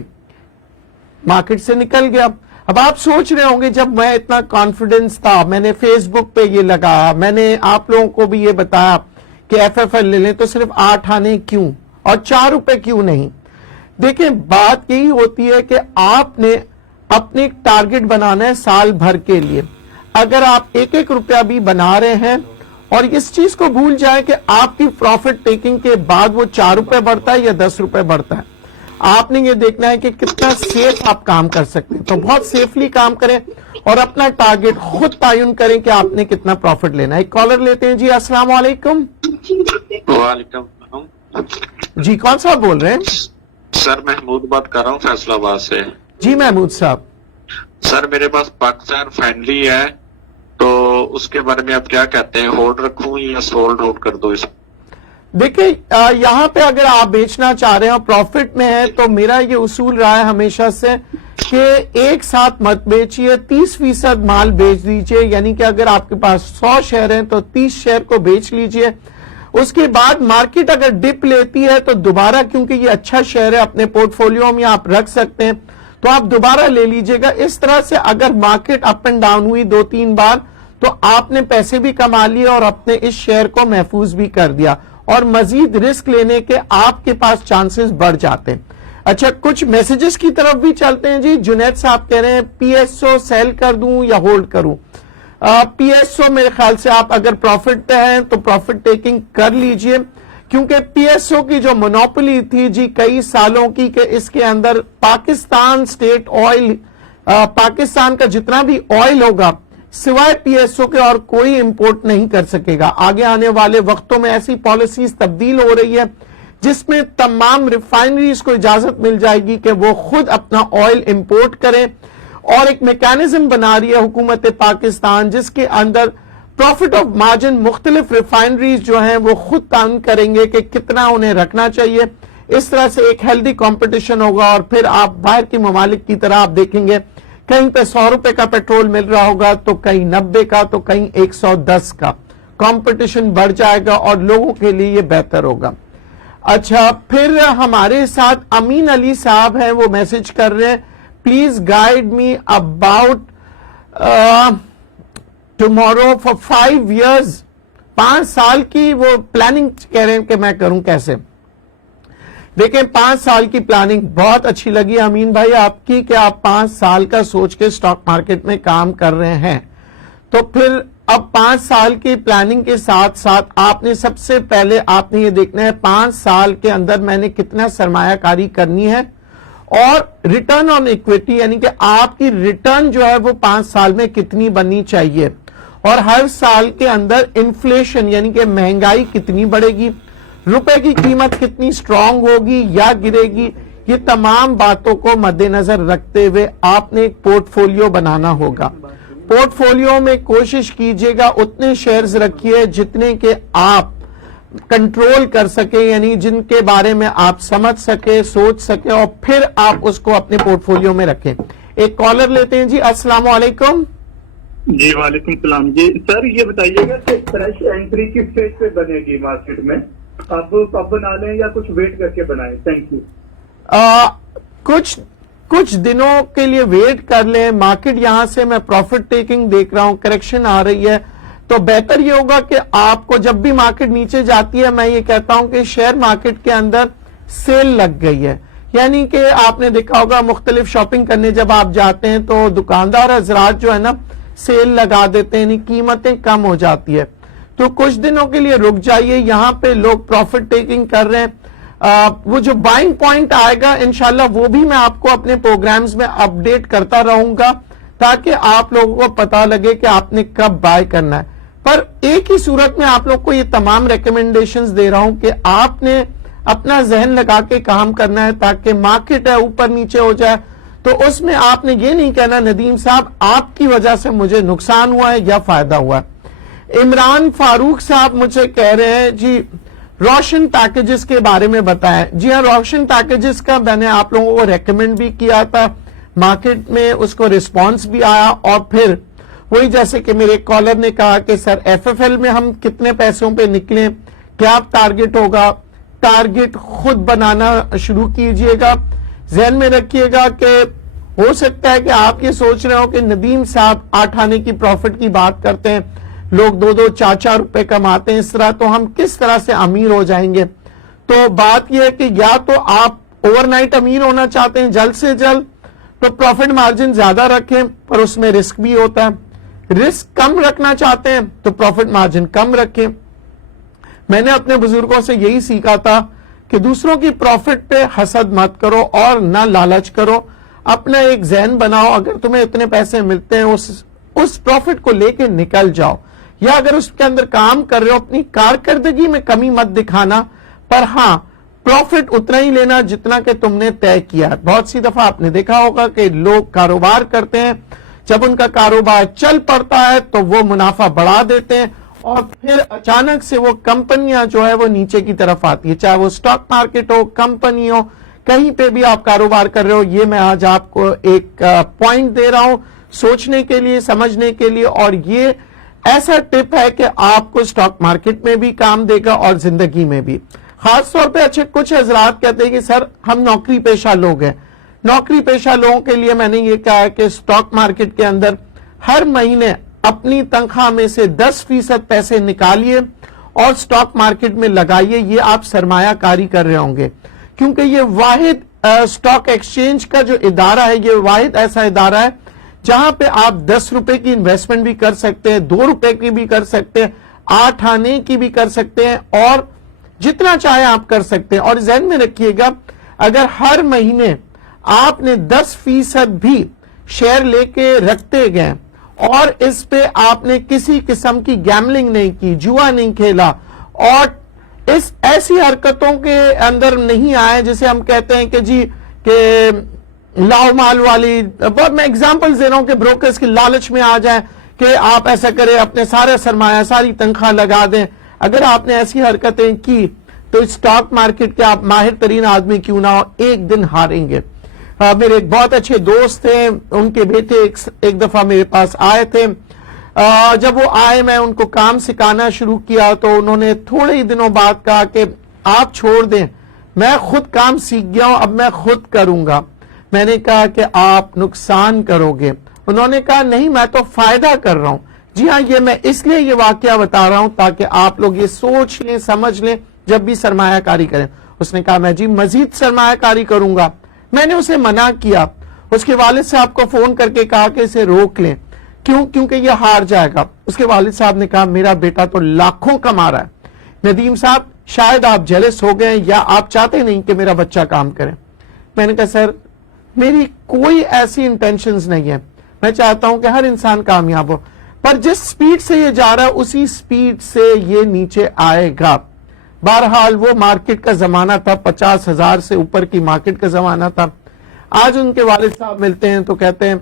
مارکیٹ سے نکل گیا. اب آپ سوچ رہے ہوں گے جب میں اتنا کانفیڈنس تھا, میں نے فیس بک پہ یہ لگایا, میں نے آپ لوگوں کو بھی یہ بتایا کہ FFL لے لیں, تو صرف 8 آنے کیوں اور 4 روپے کیوں نہیں؟ دیکھیں بات یہی ہوتی ہے کہ آپ نے اپنے ٹارگٹ بنانا ہے سال بھر کے لیے. اگر آپ 1 روپیہ بھی بنا رہے ہیں اور اس چیز کو بھول جائیں کہ آپ کی پروفٹ ٹیکنگ کے بعد وہ 4 روپے بڑھتا ہے یا 10 روپے بڑھتا ہے, آپ نے یہ دیکھنا ہے کہ کتنا سیف آپ کام کر سکتے ہیں. تو بہت سیفلی کام کریں اور اپنا ٹارگٹ خود تعین کریں کہ آپ نے کتنا پروفٹ لینا ہے. ایک کالر لیتے ہیں. جی السلام علیکم. وعلیکم السلام. جی کون صاحب بول رہے ہیں؟ سر محمود بات کر رہا ہوں فیصل آباد سے. جی محمود صاحب. سر میرے پاس پاکستان فائنلی ہے, تو اس کے بارے میں آپ کیا کہتے ہیں, ہولڈ رکھوں یا سولڈ آؤٹ کر دو اس؟ دیکھیں یہاں پہ اگر آپ بیچنا چاہ رہے ہیں اور پروفٹ میں ہے, تو میرا یہ اصول رہا ہے ہمیشہ سے کہ ایک ساتھ مت بیچیے, 30% مال بیچ دیجیے. یعنی کہ اگر آپ کے پاس 100 شیئر ہیں تو 30 شیئر کو بیچ لیجیے. اس کے بعد مارکیٹ اگر ڈپ لیتی ہے تو دوبارہ, کیونکہ یہ اچھا شیئر ہے اپنے پورٹ فولیو میں آپ رکھ سکتے ہیں, تو آپ دوبارہ لے لیجئے گا. اس طرح سے اگر مارکیٹ اپ اینڈ ڈاؤن ہوئی 2-3 بار تو آپ نے پیسے بھی کما لیے اور اپنے اس شیئر کو محفوظ بھی کر دیا, اور مزید رسک لینے کے آپ کے پاس چانسز بڑھ جاتے ہیں. اچھا, کچھ میسیجز کی طرف بھی چلتے ہیں. جی جنید صاحب کہہ رہے ہیں پی ایس او سیل کر دوں یا ہولڈ کروں. پی ایس او میرے خیال سے آپ اگر پروفٹ پہ ہیں تو پروفٹ ٹیکنگ کر لیجئے, کیونکہ پی ایس او کی جو مونوپولی تھی جی کئی سالوں کی کہ اس کے اندر پاکستان سٹیٹ آئل, پاکستان کا جتنا بھی آئل ہوگا سوائے پی ایس او کے اور کوئی امپورٹ نہیں کر سکے گا. آگے آنے والے وقتوں میں ایسی پالیسیز تبدیل ہو رہی ہے جس میں تمام ریفائنریز کو اجازت مل جائے گی کہ وہ خود اپنا آئل امپورٹ کریں, اور ایک میکانزم بنا رہی ہے حکومت پاکستان جس کے اندر پروفٹ آف مارجن مختلف ریفائنریز جو ہیں وہ خود تعین کریں گے کہ کتنا انہیں رکھنا چاہیے. اس طرح سے ایک ہیلدی کمپٹیشن ہوگا, اور پھر آپ باہر کے ممالک کی طرح آپ دیکھیں گے کہیں پہ 100 روپے کا پیٹرول مل رہا ہوگا تو کہیں 90 کا تو کہیں 110 کا. کمپٹیشن بڑھ جائے گا اور لوگوں کے لیے یہ بہتر ہوگا. اچھا, پھر ہمارے ساتھ امین علی صاحب ہیں, وہ میسج کر رہے ہیں please guide me about tomorrow for 5 years, 5 سال کی وہ پلاننگ کہہ رہے ہیں کہ میں کروں کیسے. دیکھیں 5 سال کی پلاننگ بہت اچھی لگی امین بھائی آپ کی کہ آپ 5 سال کا سوچ کے سٹاک مارکیٹ میں کام کر رہے ہیں. تو پھر اب 5 سال کی پلاننگ کے ساتھ ساتھ آپ نے سب سے پہلے آپ نے یہ دیکھنا ہے 5 سال کے اندر میں نے کتنا سرمایہ کاری کرنی ہے, اور ریٹرن آن ایکویٹی یعنی کہ آپ کی ریٹرن جو ہے وہ 5 سال میں کتنی بننی چاہیے, اور ہر سال کے اندر انفلیشن یعنی کہ مہنگائی کتنی بڑھے گی, روپے کی قیمت کتنی سٹرونگ ہوگی یا گرے گی. یہ تمام باتوں کو مد نظر رکھتے ہوئے آپ نے ایک پورٹ فولیو بنانا ہوگا. پورٹ فولیو میں کوشش کیجئے گا اتنے شیئرز رکھیے جتنے کہ آپ کنٹرول کر سکے, یعنی جن کے بارے میں آپ سمجھ سکے, سوچ سکے, اور پھر آپ اس کو اپنے پورٹ فولیو میں رکھیں. ایک کالر لیتے ہیں جی. السلام علیکم. جی وعلیکم السلام. جی سر یہ بتائیے گا کہ فریش انٹری کس فیز پہ بنے گی مارکیٹ میں, اب بنا لیں یا کچھ ویٹ کر کے بنائیں؟ Thank you. کچھ دنوں کے لیے ویٹ کر لیں. مارکیٹ یہاں سے میں پروفٹ ٹیکنگ دیکھ رہا ہوں, کریکشن آ رہی ہے, تو بہتر یہ ہوگا کہ آپ کو جب بھی مارکیٹ نیچے جاتی ہے میں یہ کہتا ہوں کہ شیئر مارکیٹ کے اندر سیل لگ گئی ہے. یعنی کہ آپ نے دیکھا ہوگا مختلف شاپنگ کرنے جب آپ جاتے ہیں تو دکاندار حضرات جو ہے نا سیل لگا دیتے ہیں, یعنی قیمتیں کم ہو جاتی ہے. تو کچھ دنوں کے لیے رک جائیے. یہاں پہ لوگ پروفٹ ٹیکنگ کر رہے ہیں. وہ جو بائنگ پوائنٹ آئے گا انشاءاللہ وہ بھی میں آپ کو اپنے پروگرامز میں اپڈیٹ کرتا رہوں گا تاکہ آپ لوگوں کو پتا لگے کہ آپ نے کب بائی کرنا ہے. پر ایک ہی صورت میں آپ لوگ کو یہ تمام ریکمنڈیشنز دے رہا ہوں کہ آپ نے اپنا ذہن لگا کے کام کرنا ہے تاکہ مارکیٹ ہے اوپر نیچے ہو جائے تو اس میں آپ نے یہ نہیں کہنا ندیم صاحب آپ کی وجہ سے مجھے نقصان ہوا ہے یا فائدہ ہوا ہے. عمران فاروق صاحب مجھے کہہ رہے ہیں جی روشن پیکیجز کے بارے میں بتائیں. جی ہاں, روشن پیکیجز کا میں نے آپ لوگوں کو ریکمینڈ بھی کیا تھا, مارکیٹ میں اس کو ریسپانس بھی آیا, اور پھر وہی جیسے کہ میرے کالر نے کہا کہ سر ایف ایف ایل میں ہم کتنے پیسوں پہ نکلیں, کیا ٹارگٹ ہوگا. ٹارگٹ خود بنانا شروع کیجئے گا. ذہن میں رکھیے گا کہ ہو سکتا ہے کہ آپ یہ سوچ رہے ہو کہ ندیم صاحب 8 آنے کی پروفٹ کی بات کرتے ہیں, لوگ 2-4 روپے کماتے ہیں, اس طرح تو ہم کس طرح سے امیر ہو جائیں گے. تو بات یہ ہے کہ یا تو آپ اوور نائٹ امیر ہونا چاہتے ہیں جلد سے جلد تو پروفٹ مارجن زیادہ رکھیں, پر اس میں رسک بھی ہوتا ہے. رسک کم رکھنا چاہتے ہیں تو پروفٹ مارجن کم رکھیں. میں نے اپنے بزرگوں سے یہی سیکھا تھا کہ دوسروں کی پروفٹ پہ حسد مت کرو اور نہ لالچ کرو. اپنا ایک ذہن بناؤ, اگر تمہیں اتنے پیسے ملتے ہیں اس پروفٹ کو لے کے نکل جاؤ, یا اگر اس کے اندر کام کر رہے ہو اپنی کارکردگی میں کمی مت دکھانا, پر ہاں پروفٹ اتنا ہی لینا جتنا کہ تم نے طے کیا. بہت سی دفعہ آپ نے دیکھا ہوگا کہ لوگ کاروبار کرتے ہیں, جب ان کا کاروبار چل پڑتا ہے تو وہ منافع بڑھا دیتے ہیں اور پھر اچانک سے وہ کمپنیاں جو ہے وہ نیچے کی طرف آتی ہے, چاہے وہ سٹاک مارکیٹ ہو, کمپنی ہو, کہیں پہ بھی آپ کاروبار کر رہے ہو. یہ میں آج آپ کو ایک پوائنٹ دے رہا ہوں سوچنے کے لیے, سمجھنے کے لیے, اور یہ ایسا ٹپ ہے کہ آپ کو سٹاک مارکیٹ میں بھی کام دے گا اور زندگی میں بھی. خاص طور پہ اچھے کچھ حضرات کہتے ہیں کہ سر ہم نوکری پیشہ لوگ ہیں, نوکری پیشہ لوگوں کے لیے میں نے یہ کہا ہے کہ سٹاک مارکیٹ کے اندر ہر مہینے اپنی تنخواہ میں سے 10% پیسے نکالیے اور سٹاک مارکیٹ میں لگائیے. یہ آپ سرمایہ کاری کر رہے ہوں گے, کیونکہ یہ واحد سٹاک ایکسچینج کا جو ادارہ ہے, یہ واحد ایسا ادارہ ہے جہاں پہ آپ 10 روپے کی انویسٹمنٹ بھی کر سکتے ہیں, 2 روپے کی بھی کر سکتے ہیں, 8 آنے کی بھی کر سکتے ہیں, اور جتنا چاہے آپ کر سکتے ہیں. اور ذہن میں رکھیے گا, اگر ہر مہینے آپ نے 10% بھی شیئر لے کے رکھتے گئے اور اس پہ آپ نے کسی قسم کی گیملنگ نہیں کی, جوا نہیں کھیلا, اور اس ایسی حرکتوں کے اندر نہیں آئے جسے ہم کہتے ہیں کہ جی کہ لاؤ مال والی, بہت میں اگزامپل دے رہا ہوں کہ بروکرز کی لالچ میں آ جائیں کہ آپ ایسا کریں, اپنے سارے سرمایہ ساری تنخواہ لگا دیں. اگر آپ نے ایسی حرکتیں کی تو اسٹاک مارکیٹ کے آپ ماہر ترین آدمی کیوں نہ ہو, ایک دن ہاریں گے. میرے ایک بہت اچھے دوست تھے, ان کے بیٹے ایک دفعہ میرے پاس آئے تھے. جب وہ آئے میں ان کو کام سکھانا شروع کیا تو انہوں نے تھوڑے ہی دنوں بعد کہا کہ آپ چھوڑ دیں, میں خود کام سیکھ گیا ہوں, اب میں خود کروں گا. میں نے کہا کہ آپ نقصان کرو گے. انہوں نے کہا نہیں, میں تو فائدہ کر رہا ہوں. جی ہاں, یہ میں اس لیے یہ واقعہ بتا رہا ہوں تاکہ آپ لوگ یہ سوچ لیں, سمجھ لیں جب بھی سرمایہ کاری کریں. اس نے کہا میں جی مزید سرمایہ کاری کروں گا. میں نے اسے منع کیا. اس کے والد صاحب کو فون کر کے کہا کہ اسے روک لیں, کیونکہ یہ ہار جائے گا. اس کے والد صاحب نے کہا میرا بیٹا تو لاکھوں کما رہا ہے, ندیم صاحب شاید آپ جیلس ہو گئے یا آپ چاہتے نہیں کہ میرا بچہ کام کرے. میں نے کہا سر میری کوئی ایسی انٹینشنز نہیں ہے, میں چاہتا ہوں کہ ہر انسان کامیاب ہو, پر جس سپیڈ سے یہ جا رہا ہے اسی سپیڈ سے یہ نیچے آئے گا. بہرحال وہ مارکیٹ کا زمانہ تھا, 50,000 سے اوپر کی مارکیٹ کا زمانہ تھا. آج ان کے والد صاحب ملتے ہیں تو کہتے ہیں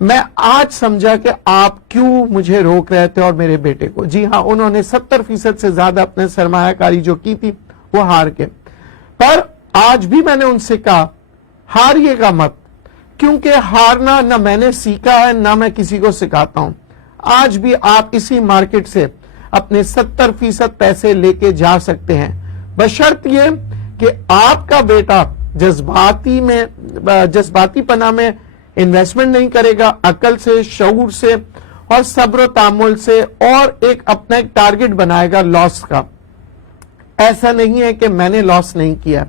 میں آج سمجھا کہ آپ کیوں مجھے روک رہے تھے اور میرے بیٹے کو. جی ہاں, انہوں نے 70% سے زیادہ اپنے سرمایہ کاری جو کی تھی وہ ہار کے. پر آج بھی میں نے ان سے کہا ہاریے گا مت, کیونکہ ہارنا نہ میں نے سیکھا ہے نہ میں کسی کو سکھاتا ہوں. آج بھی آپ اسی مارکیٹ سے اپنے 70% پیسے لے کے جا سکتے ہیں, بشرط یہ کہ آپ کا بیٹا جذباتی پناہ میں انویسٹمنٹ نہیں کرے گا, عقل سے, شعور سے اور صبر و تحمل سے, اور اپنا ایک ٹارگٹ بنائے گا لاس کا. ایسا نہیں ہے کہ میں نے لاس نہیں کیا.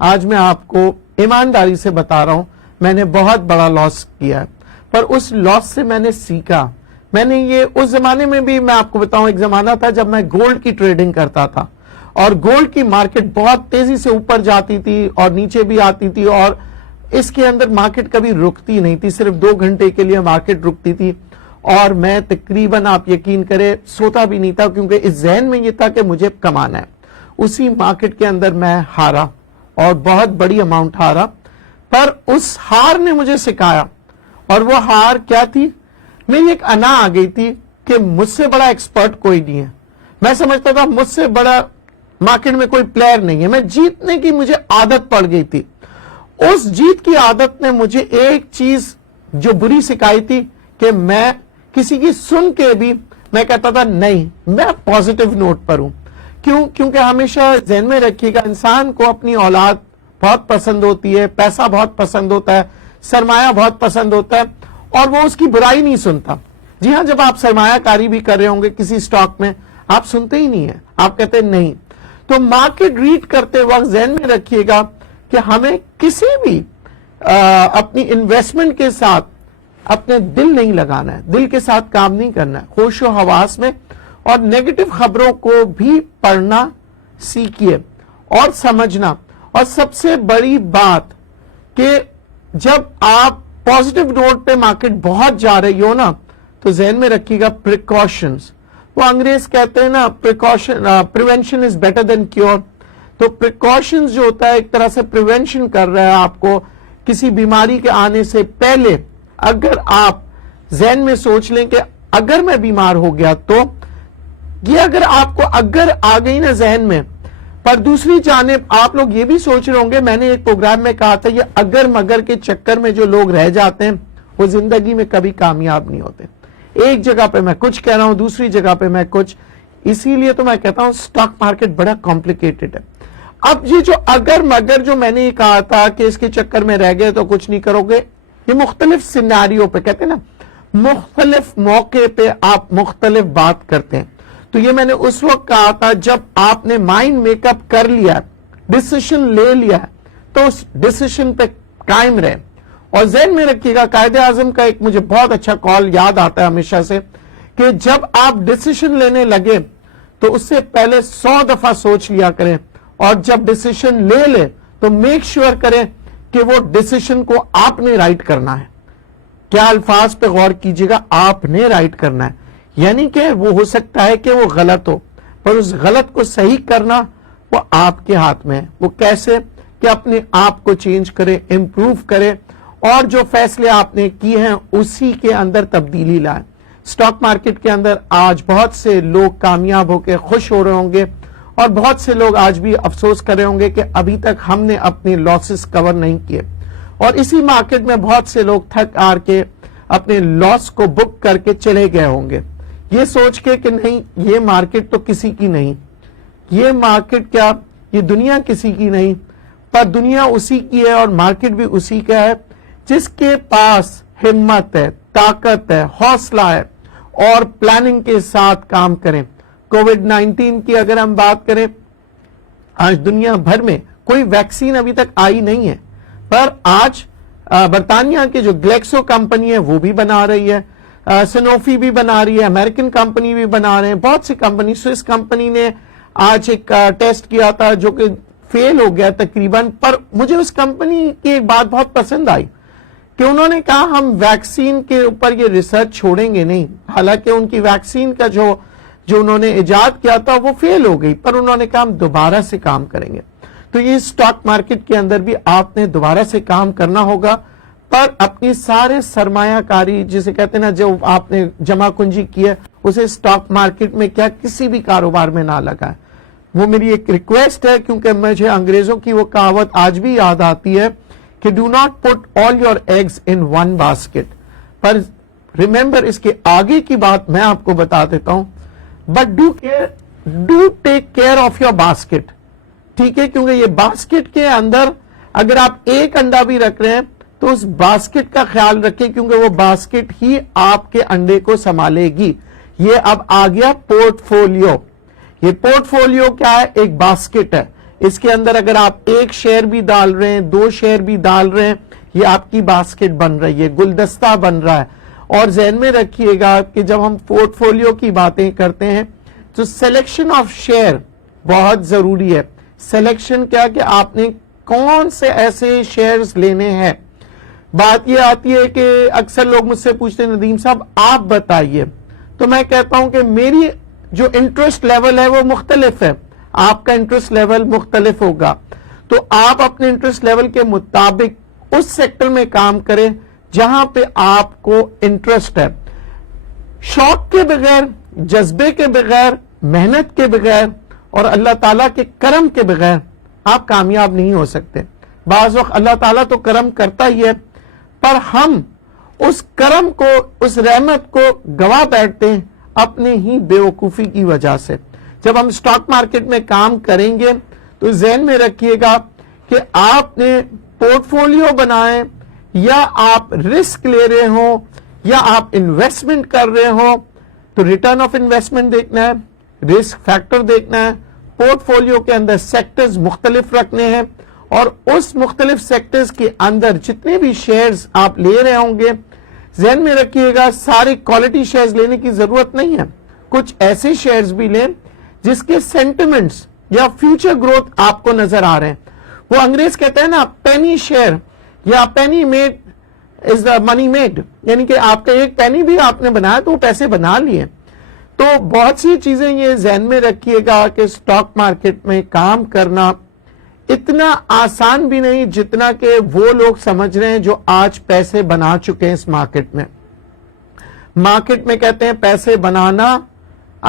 آج میں آپ کو ایمانداری سے بتا رہا ہوں میں نے بہت بڑا لاس کیا ہے, پر اس لاس سے میں نے سیکھا. میں نے یہ اس زمانے میں بھی میں آپ کو بتاؤں, ایک زمانہ تھا جب میں گولڈ کی ٹریڈنگ کرتا تھا, اور گولڈ کی مارکیٹ بہت تیزی سے اوپر جاتی تھی اور نیچے بھی آتی تھی, اور اس کے اندر مارکیٹ کبھی رکتی نہیں تھی, صرف 2 گھنٹے کے لیے مارکیٹ رکتی تھی, اور میں تقریباً آپ یقین کرے سوتا بھی نہیں تھا, کیونکہ اس ذہن میں یہ تھا کہ مجھے کمانا ہے. اسی مارکیٹ کے اندر میں ہارا اور بہت بڑی اماؤنٹ ہارا, پر اس ہار نے مجھے سکھایا. اور وہ ہار کیا تھی؟ میری ایک انا آ گئی تھی کہ مجھ سے بڑا ایکسپرٹ کوئی نہیں ہے. میں سمجھتا تھا مجھ سے بڑا مارکیٹ میں کوئی پلیئر نہیں ہے. میں جیتنے کی مجھے عادت پڑ گئی تھی. اس جیت کی عادت نے مجھے ایک چیز جو بری سکھائی تھی کہ میں کسی کی سن کے بھی میں کہتا تھا نہیں, میں پازیٹیو نوٹ پر ہوں. کیونکہ ہمیشہ ذہن میں رکھیے گا, انسان کو اپنی اولاد بہت پسند ہوتی ہے, پیسہ بہت پسند ہوتا ہے, سرمایہ بہت پسند ہوتا ہے, اور وہ اس کی برائی نہیں سنتا. جی ہاں, جب آپ سرمایہ کاری بھی کر رہے ہوں گے کسی سٹاک میں, آپ سنتے ہی نہیں ہیں, آپ کہتے ہیں نہیں. تو مارکیٹ ریڈ کرتے وقت ذہن میں رکھیے گا کہ ہمیں کسی بھی اپنی انویسٹمنٹ کے ساتھ اپنے دل نہیں لگانا ہے, دل کے ساتھ کام نہیں کرنا ہے, ہوش و حواس میں, اور نیگیٹو خبروں کو بھی پڑھنا سیکھیے اور سمجھنا. اور سب سے بڑی بات کہ جب آپ پازیٹیو نوٹ پہ مارکیٹ بہت جا رہی ہو نا, تو ذہن میں رکھیے گا پریکاشنز. وہ انگریز کہتے ہیں نا prevention is better than cure. تو پریکاشنز جو ہوتا ہے ایک طرح سے پریونشن کر رہا ہے آپ کو کسی بیماری کے آنے سے پہلے. اگر آپ ذہن میں سوچ لیں کہ اگر میں بیمار ہو گیا تو یہ, اگر آپ کو اگر آ گئی نا ذہن میں, پر دوسری جانب آپ لوگ یہ بھی سوچ رہے ہوں گے, میں نے ایک پروگرام میں کہا تھا یہ اگر مگر کے چکر میں جو لوگ رہ جاتے ہیں وہ زندگی میں کبھی کامیاب نہیں ہوتے. ایک جگہ پہ میں کچھ کہہ رہا ہوں, دوسری جگہ پہ میں کچھ. اسی لیے تو میں کہتا ہوں سٹاک مارکیٹ بڑا کمپلیکیٹڈ ہے. اب یہ جو اگر مگر جو میں نے یہ کہا تھا کہ اس کے چکر میں رہ گئے تو کچھ نہیں کرو گے، یہ مختلف سیناریو پہ کہتے ہیں نا، مختلف موقع پہ آپ مختلف بات کرتے ہیں. تو یہ میں نے اس وقت کہا تھا جب آپ نے مائنڈ میک اپ کر لیا، ڈیسیشن لے لیا، تو اس ڈیسیشن پہ قائم رہے. اور ذہن میں رکھیے گا، قائد اعظم کا ایک مجھے بہت اچھا کال یاد آتا ہے ہمیشہ سے، کہ جب آپ ڈیسیشن لینے لگے تو اس سے پہلے 100 دفعہ سوچ لیا کریں، اور جب ڈیسیشن لے لے تو میک شیور کریں کہ وہ ڈیسیشن کو آپ نے رائٹ کرنا ہے. کیا الفاظ پہ غور کیجئے گا، آپ نے رائٹ کرنا ہے، یعنی کہ وہ ہو سکتا ہے کہ وہ غلط ہو، پر اس غلط کو صحیح کرنا وہ آپ کے ہاتھ میں ہے. وہ کیسے کہ اپنے آپ کو چینج کرے، امپروو کرے، اور جو فیصلے آپ نے کیے ہیں اسی کے اندر تبدیلی لائیں. سٹاک مارکیٹ کے اندر آج بہت سے لوگ کامیاب ہو کے خوش ہو رہے ہوں گے، اور بہت سے لوگ آج بھی افسوس کر رہے ہوں گے کہ ابھی تک ہم نے اپنے لاسز کور نہیں کیے. اور اسی مارکیٹ میں بہت سے لوگ تھک ہار کے اپنے لاس کو بک کر کے چلے گئے ہوں گے، یہ سوچ کے کہ نہیں، یہ مارکیٹ تو کسی کی نہیں، یہ مارکیٹ کیا، یہ دنیا کسی کی نہیں، پر دنیا اسی کی ہے اور مارکیٹ بھی اسی کا ہے جس کے پاس ہمت ہے، طاقت ہے، حوصلہ ہے، اور پلاننگ کے ساتھ کام کریں. کووڈ-19 کی اگر ہم بات کریں، آج دنیا بھر میں کوئی ویکسین ابھی تک آئی نہیں ہے، پر آج برطانیہ کے جو گلیکسو کمپنی ہے وہ بھی بنا رہی ہے، سنوفی بھی بنا رہی ہے، امریکن کمپنی بھی بنا رہے ہیں، بہت سی کمپنی. سوئس کمپنی نے آج ایک ٹیسٹ کیا تھا جو کہ فیل ہو گیا تقریباً، پر مجھے اس کمپنی کی ایک بات بہت پسند آئی کہ انہوں نے کہا ہم ویکسین کے اوپر یہ ریسرچ چھوڑیں گے نہیں. حالانکہ ان کی ویکسین کا جو انہوں نے ایجاد کیا تھا وہ فیل ہو گئی، پر انہوں نے کہا ہم دوبارہ سے کام کریں گے. تو یہ سٹاک مارکیٹ کے اندر بھی آپ نے دوبارہ سے کام کرنا ہوگا، پر اپنی سارے سرمایہ کاری جسے کہتے ہیں نا، جو آپ نے جمع کنجی کی ہے اسے سٹاک مارکیٹ میں کیا کسی بھی کاروبار میں نہ لگائیں. وہ میری ایک ریکویسٹ ہے، کیونکہ مجھے انگریزوں کی وہ کہاوت آج بھی یاد آتی ہے کہ do not put all your eggs in one basket. پر ریمبر، اس کے آگے کی بات میں آپ کو بتا دیتا ہوں، but do take care of your basket. ٹھیک ہے، کیونکہ یہ باسکٹ کے اندر اگر آپ ایک انڈا بھی رکھ رہے ہیں تو اس باسکٹ کا خیال رکھیں، کیونکہ وہ باسکٹ ہی آپ کے انڈے کو سنبھالے گی. یہ اب آ گیا پورٹ فولیو. یہ پورٹ فولیو کیا ہے؟ ایک باسکٹ ہے. اس کے اندر اگر آپ ایک شیئر بھی ڈال رہے ہیں، 2 شیئر بھی ڈال رہے ہیں، یہ آپ کی باسکٹ بن رہی ہے، گلدستہ بن رہا ہے. اور ذہن میں رکھیے گا کہ جب ہم پورٹ فولیو کی باتیں کرتے ہیں تو سلیکشن آف شیئر بہت ضروری ہے. سلیکشن کیا کہ آپ نے کون سے ایسے شیئرز لینے ہیں. بات یہ آتی ہے کہ اکثر لوگ مجھ سے پوچھتے ہیں ندیم صاحب آپ بتائیے، تو میں کہتا ہوں کہ میری جو انٹرسٹ لیول ہے وہ مختلف ہے، آپ کا انٹرسٹ لیول مختلف ہوگا. تو آپ اپنے انٹرسٹ لیول کے مطابق اس سیکٹر میں کام کریں جہاں پہ آپ کو انٹرسٹ ہے. شوق کے بغیر، جذبے کے بغیر، محنت کے بغیر اور اللہ تعالیٰ کے کرم کے بغیر آپ کامیاب نہیں ہو سکتے. بعض وقت اللہ تعالیٰ تو کرم کرتا ہی ہے، پر ہم اس کرم کو، اس رحمت کو گوا بیٹھتے ہیں اپنے ہی بے وقوفی کی وجہ سے. جب ہم سٹاک مارکیٹ میں کام کریں گے تو ذہن میں رکھیے گا کہ آپ نے پورٹ فولیو بنائیں، یا آپ رسک لے رہے ہوں یا آپ انویسٹمنٹ کر رہے ہوں، تو ریٹرن آف انویسٹمنٹ دیکھنا ہے، رسک فیکٹر دیکھنا ہے. پورٹ فولیو کے اندر سیکٹرز مختلف رکھنے ہیں، اور اس مختلف سیکٹرز کے اندر جتنے بھی شیئرز آپ لے رہے ہوں گے، ذہن میں رکھیے گا سارے کوالٹی شیئرز لینے کی ضرورت نہیں ہے. کچھ ایسے شیئرز بھی لیں جس کے سینٹیمنٹس یا فیوچر گروتھ آپ کو نظر آ رہے ہیں. وہ انگریز کہتے ہیں نا پینی شیئر یا پینی میڈ از دا منی میڈ، یعنی کہ آپ کا ایک پینی بھی آپ نے بنایا تو وہ پیسے بنا لیے. تو بہت سی چیزیں یہ ذہن میں رکھیے گا کہ سٹاک مارکیٹ میں کام کرنا اتنا آسان بھی نہیں جتنا کہ وہ لوگ سمجھ رہے ہیں جو آج پیسے بنا چکے ہیں اس مارکیٹ میں. مارکیٹ میں کہتے ہیں پیسے بنانا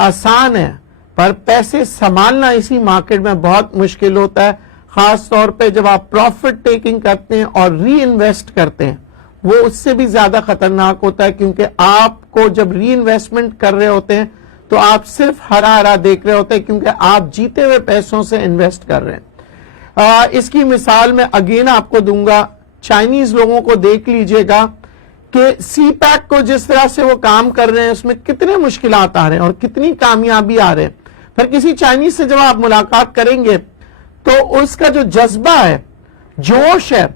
آسان ہے، پر پیسے سنبھالنا اسی مارکیٹ میں بہت مشکل ہوتا ہے. خاص طور پہ جب آپ پروفٹ ٹیکنگ کرتے ہیں اور ری انویسٹ کرتے ہیں، وہ اس سے بھی زیادہ خطرناک ہوتا ہے، کیونکہ آپ کو جب ری انویسٹمنٹ کر رہے ہوتے ہیں تو آپ صرف ہرا ہرا دیکھ رہے ہوتے ہیں، کیونکہ آپ جیتے ہوئے پیسوں سے انویسٹ کر رہے ہیں. اس کی مثال میں اگین آپ کو دوں گا. چائنیز لوگوں کو دیکھ لیجئے گا کہ سی پیک کو جس طرح سے وہ کام کر رہے ہیں اس میں کتنے مشکلات آ رہے ہیں اور کتنی کامیابی آ رہے ہیں. پھر کسی چائنیز سے جب آپ ملاقات کریں گے تو اس کا جو جذبہ ہے، جوش ہے،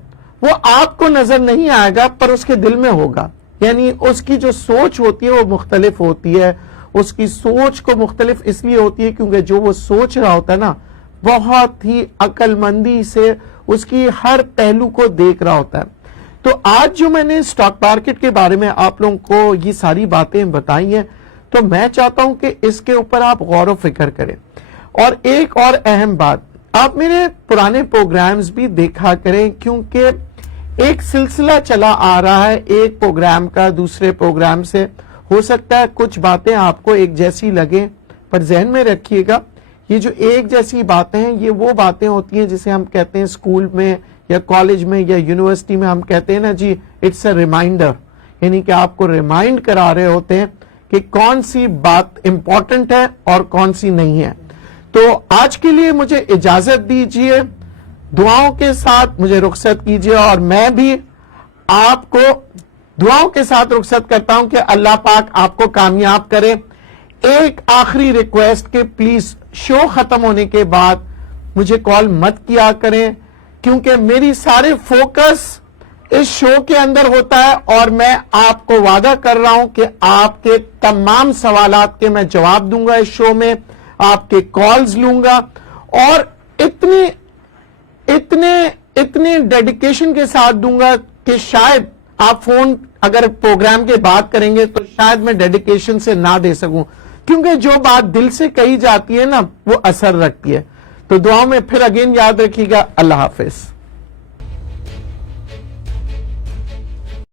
وہ آپ کو نظر نہیں آئے گا پر اس کے دل میں ہوگا. یعنی اس کی جو سوچ ہوتی ہے وہ مختلف ہوتی ہے. اس کی سوچ کو مختلف اس لیے ہوتی ہے کیونکہ جو وہ سوچ رہا ہوتا ہے نا بہت ہی عقل مندی سے اس کی ہر پہلو کو دیکھ رہا ہوتا ہے. تو آج جو میں نے سٹاک مارکیٹ کے بارے میں آپ لوگوں کو یہ ساری باتیں بتائی ہیں تو میں چاہتا ہوں کہ اس کے اوپر آپ غور و فکر کریں. اور ایک اور اہم بات، آپ میرے پرانے پروگرامز بھی دیکھا کریں کیونکہ ایک سلسلہ چلا آ رہا ہے ایک پروگرام کا دوسرے پروگرام سے. ہو سکتا ہے کچھ باتیں آپ کو ایک جیسی لگیں پر ذہن میں رکھیے گا یہ جو ایک جیسی باتیں ہیں یہ وہ باتیں ہوتی ہیں جسے ہم کہتے ہیں اسکول میں یا کالج میں یا یونیورسٹی میں ہم کہتے ہیں نا جی اٹس اے ریمائنڈر. یعنی کہ آپ کو ریمائنڈ کرا رہے ہوتے ہیں کہ کون سی بات امپورٹنٹ ہے اور کون سی نہیں ہے. تو آج کے لیے مجھے اجازت دیجئے، دعاؤں کے ساتھ مجھے رخصت کیجئے اور میں بھی آپ کو دعاؤں کے ساتھ رخصت کرتا ہوں کہ اللہ پاک آپ کو کامیاب کرے. ایک آخری ریکویسٹ کہ پلیز شو ختم ہونے کے بعد مجھے کال مت کیا کریں کیونکہ میری سارے فوکس اس شو کے اندر ہوتا ہے اور میں آپ کو وعدہ کر رہا ہوں کہ آپ کے تمام سوالات کے میں جواب دوں گا اس شو میں، آپ کے کالز لوں گا اور اتنے ڈیڈیکیشن کے ساتھ دوں گا کہ شاید آپ فون اگر پروگرام کے بات کریں گے تو شاید میں ڈیڈیکیشن سے نہ دے سکوں کیونکہ جو بات دل سے کہی جاتی ہے نا وہ اثر رکھتی ہے. تو دعاؤں میں پھر اگین یاد رکھیے گا. اللہ حافظ.